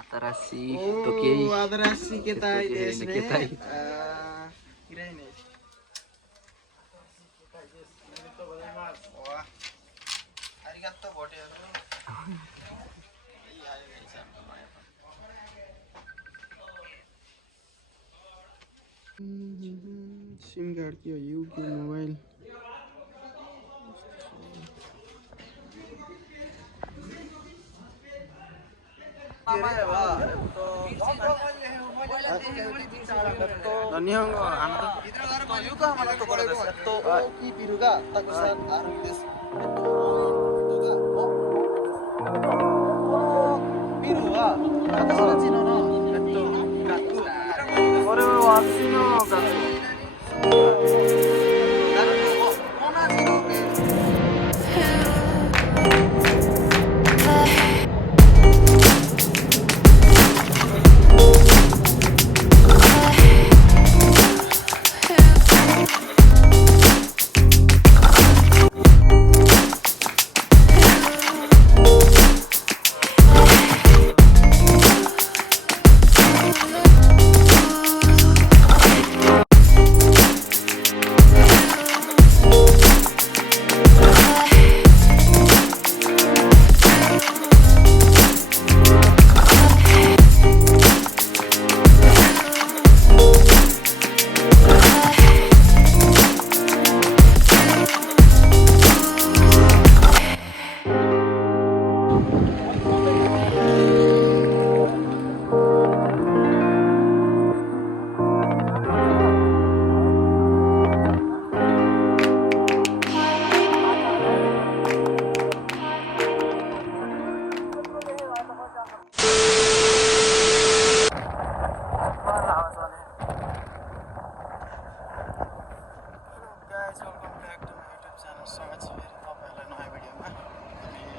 Atarasi Tokyo. Atarasi ketai desu ne. Kirai ne. Wah. Arigato boteru. SIM card की युक्यू mobile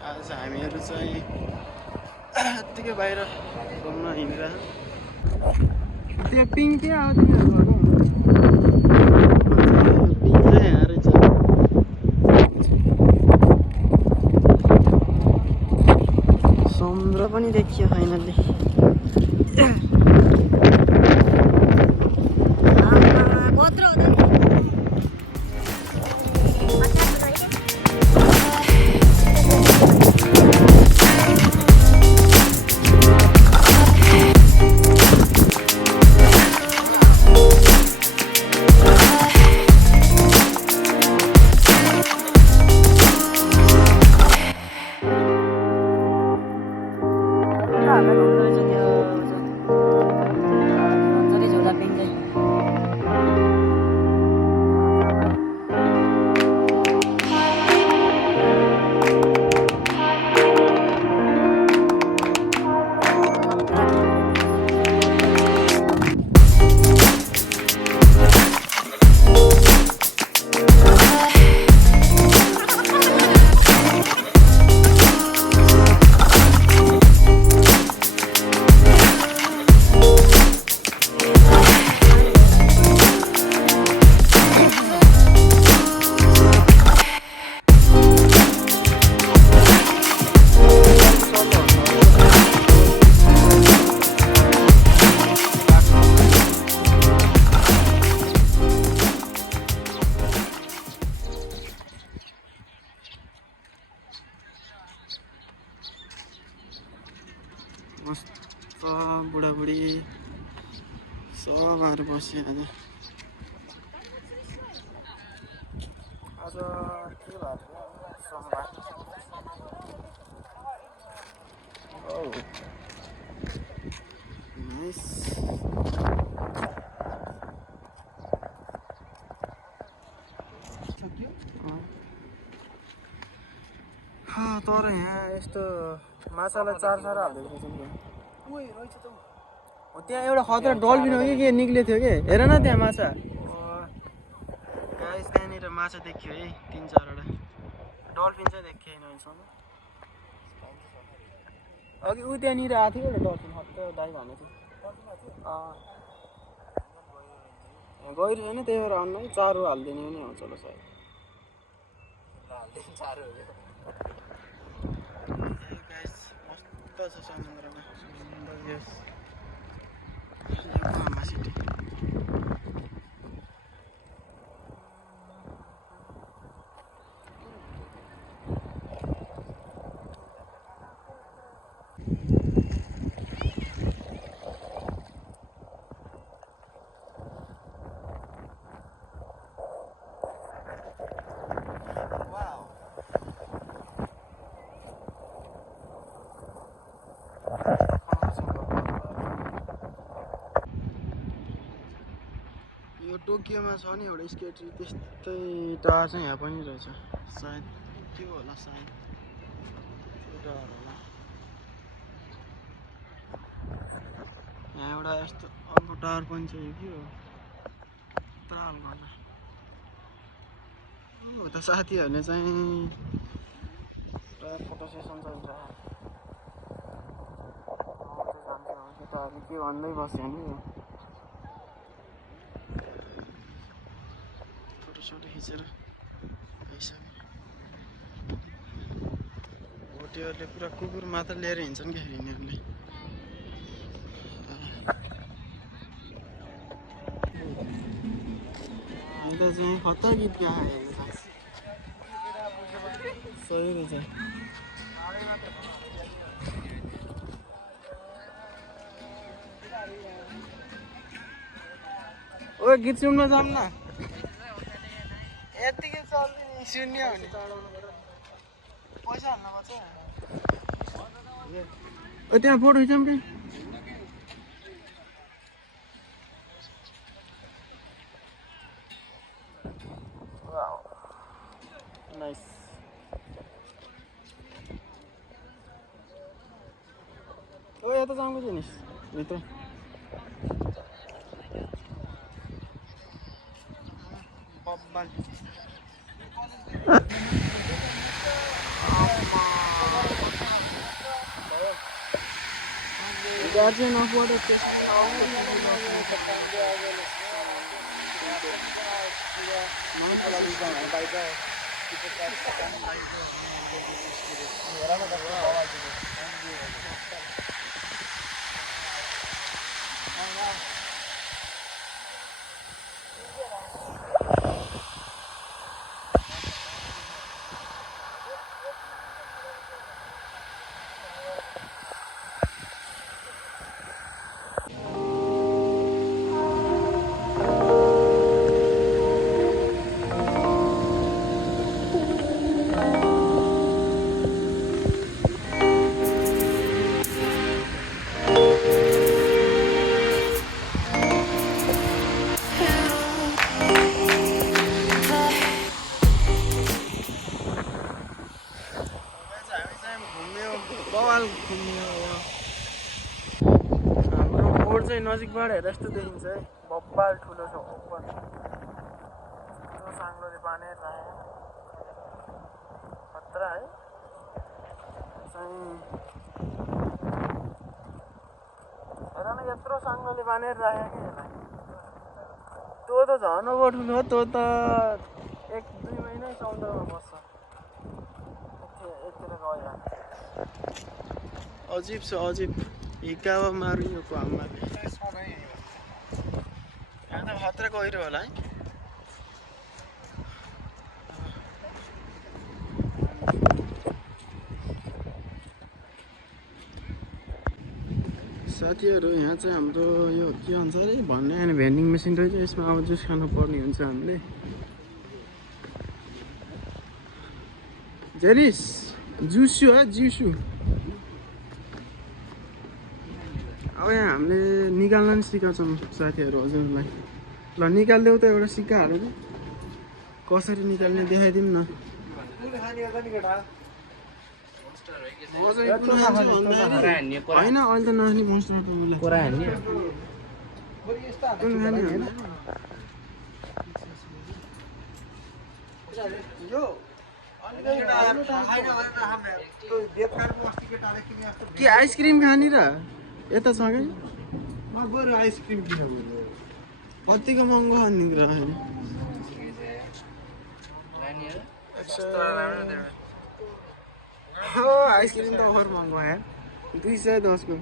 आज हामीहरू चाहिँ यत्तिकै बाहिर घुम्न हिँडिरहेको त्यहाँ पिङ त्यहाँ आउँछ तिमीहरूको पिङ चाहिँ यहाँ रहेछ समुद्र पनि देखियो फाइनल्ली मस्त बुढाबुढी सब आएर बस्यो आज के भएको सोमबार नाइस तर यहाँ यस्तो माछालाई चार हालिदिएको छ त्यहाँ एउटा खतरा डल्फिन हो कि के निक्लेको थियो कि हेर न त्यहाँ माछा गाइस त्यहाँनिर माछा देखियो है 3-4वटा डल्फिन चाहिँ देखिएन अहिलेसम्म अघि ऊ त्यहाँनिर आएको थियो एउटा डल्फिन खतरा दाइ भन्नु थियो गहिरो छैन त्यही भएर आउनु है चारो हालिदिने पनि आउँछ होला सायद छोटो छ समुद्रमा यस योकोहामा सिटी यो टोकियोमा छ नि एउटा स्केट त्यस्तै टावर चाहिँ यहाँ पनि रहेछ सायद के होला सायद त्यो टावर होला यहाँ एउटा यस्तो अर्को टावर पनि छ यो के हो ताल गर्दा उता साथीहरूले चाहिँ फोटो सेसन चलिरहेको केटाहरूले के भन्दै बस्यो नि यो फोटो खिचेर आइसक्यो भोटेहरूले पुरा कुकुर मात्र लिएर हिँड्छन् क्या यिनीहरूले अन्त चाहिँ खत्ता गीत क्या सही रहेछ ओ गीत सुन्न जाऊँ न यतिकै चल्दैन सुन्यो भने पैसा हाल्नु पर्छ ओ त्यहाँ फोटो खिचौँ कि नाइस ओ यता जाऊँ कि जिनिस भित्र बब्बल Guardian of water हाम्रो बोर्ड चाहिँ नजिकबाट हेर्दा यस्तो देखिन्छ है बब्बाल ठुलो छ बब्बाल त्यो साङ्लोले बानेर राखेको खतरा है चाहिँ हेर न यत्रो साङ्लोले बानेर राखेको कि यसलाई त्यो त झन् अब ठुलो त्यो त 1-2 महिनै समुद्रमा बस्छ यतिखेर गयो अजिब छ अजिब हिकावा मारिएको आमाले यहाँ त खतरा गहिरो होला है साथीहरू यहाँ चाहिँ हाम्रो यो के भन्छ अरे भन्ने अनि भेन्डिङ मेसिन रहेछ यसमा अब जुस खानु पर्ने हुन्छ हामीले जेरिस जुसु है जुसु अब यहाँ हामीले निकाल्न नि सिकाउँछौँ साथीहरू हजुरलाई ल निकालिदेऊ त एउटा सिक्का हालेर कसरी निकाल्ने देखाइदिउँ न होइन अहिले त नखाने मोस्टर के आइसक्रिम खाने र यता छ कि आइसक्रिम किन कतिको महँगो खाने कुरा आइसक्रिम त ओभर महँगो है 210 को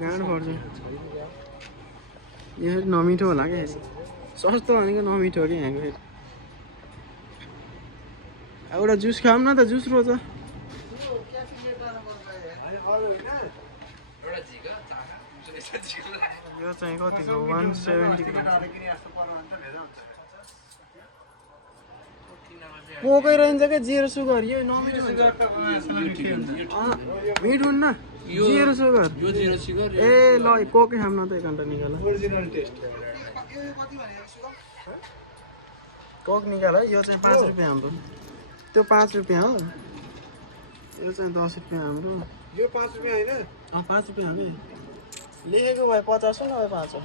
गाड पर्छ यो फेरि नमिठो होला क्या सस्तो भनेको नमिठो हो कि यहाँको फेरि एउटा जुस खाऊँ न त जुस रोज यो चाहिँ कतिको 170 पोकै रहन्छ क्या 0 सुगर यो नमिठो मिठो हुन्न 0 सुगर ए ल कोकै खाऊँ न त एक घन्टा निकाल कोक निकाल है यो चाहिँ 5 रुपियाँ हाम्रो त्यो 5 रुपियाँ हो यो चाहिँ 10 रुपियाँ हाम्रो यो 5 रुपियाँ होइन 5 रुपियाँ हो कि लेखेको भए 50 हो नभए 5 हो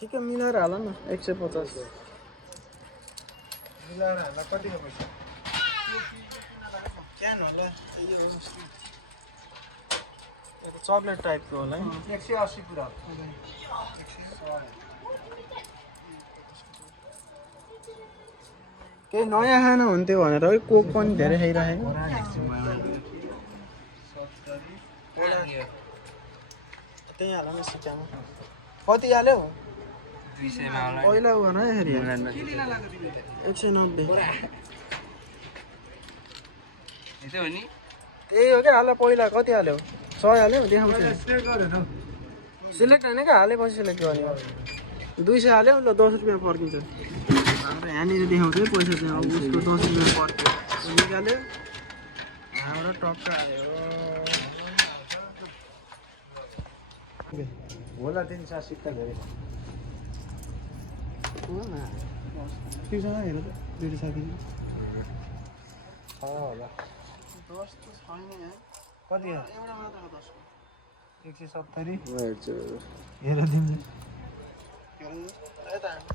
ठिकै मिलाएर हाल न 150 मिलाएर हाल्दा कतिको पैसा क्यान होला यो चक्लेट टाइपको होला है 180 पुरा केही नयाँ खाना हुन्थ्यो भनेर है कोक पनि धेरै खाइराखेको त्यही हाल न सिक्कामा कति हाल्यो 200 मा होला पहिला उ भन है फेरि 190 यतै हो नि त्यही हो क्या हाल पहिला कति हाल्यो 100 हाल्यो देखाउँछ सेट गरेन सिलेक्ट होइन क्या हालेपछि सिलेक्ट गर्ने 200 हाल्यो ल 10 रुपियाँ फर्किन्छ हाम्रो यहाँनिर देखाउँछ है पैसा चाहिँ अब उसको 10 रुपियाँ फर्क्यो निकाल्यो हाम्रो टक्क आयो होला 300 सिक्का धेरै त्योसँग हेर त मेरो साथी होला 10 त छैन यहाँ कति हो एउटा मात्र 10 को 170 हेर दिन्छ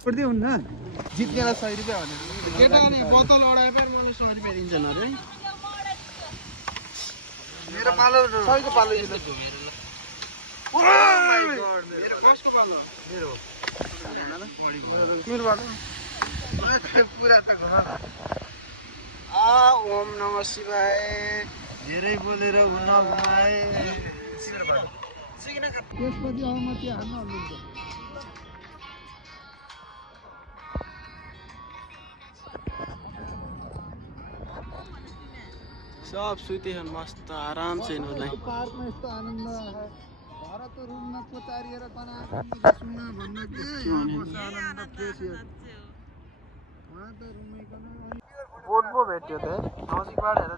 पर्दै हुन्न जित्नेलाई 100 रुपियाँ भनेर केटा अनि बोतल अडाए पनि मलाई 100 रुपियाँ दिन्छन् अरे मेरो पालो 100 को पालो यो मेरो कसको पालो मेरो मेरोबाट पुरा त घर ओम नमः शिवाय धेरै बोलेर हुन घुमाए त्यसपछि अहमति हाल्न हाल्नुहुन्छ सब सुतेछन् मस्त आराम छ यिनीहरूलाई पार्कमा यस्तो आनन्द घर त रुममा पोचारिएर बनाएको सुन्न भन्न के आनन्द फ्रेस यो वहाँ त रुमैको बोट पो भेट्यो त नजिकबाट हेर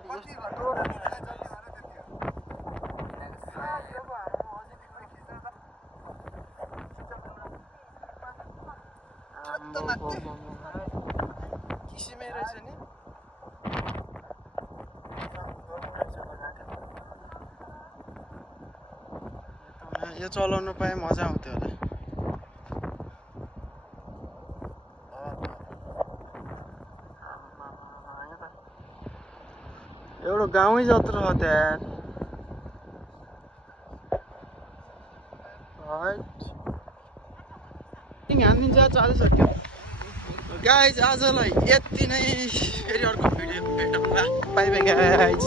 किसिमै रहेछ नि यो चलाउनु पाए मजा आउँथ्यो होला एउटा गाउँै जत्रो हो त्यहाँ हानिदिन्छ चालिसक्यो गाइज आजलाई यति नै फेरि अर्को भिडियो भेटौँला बाई बाई गाइज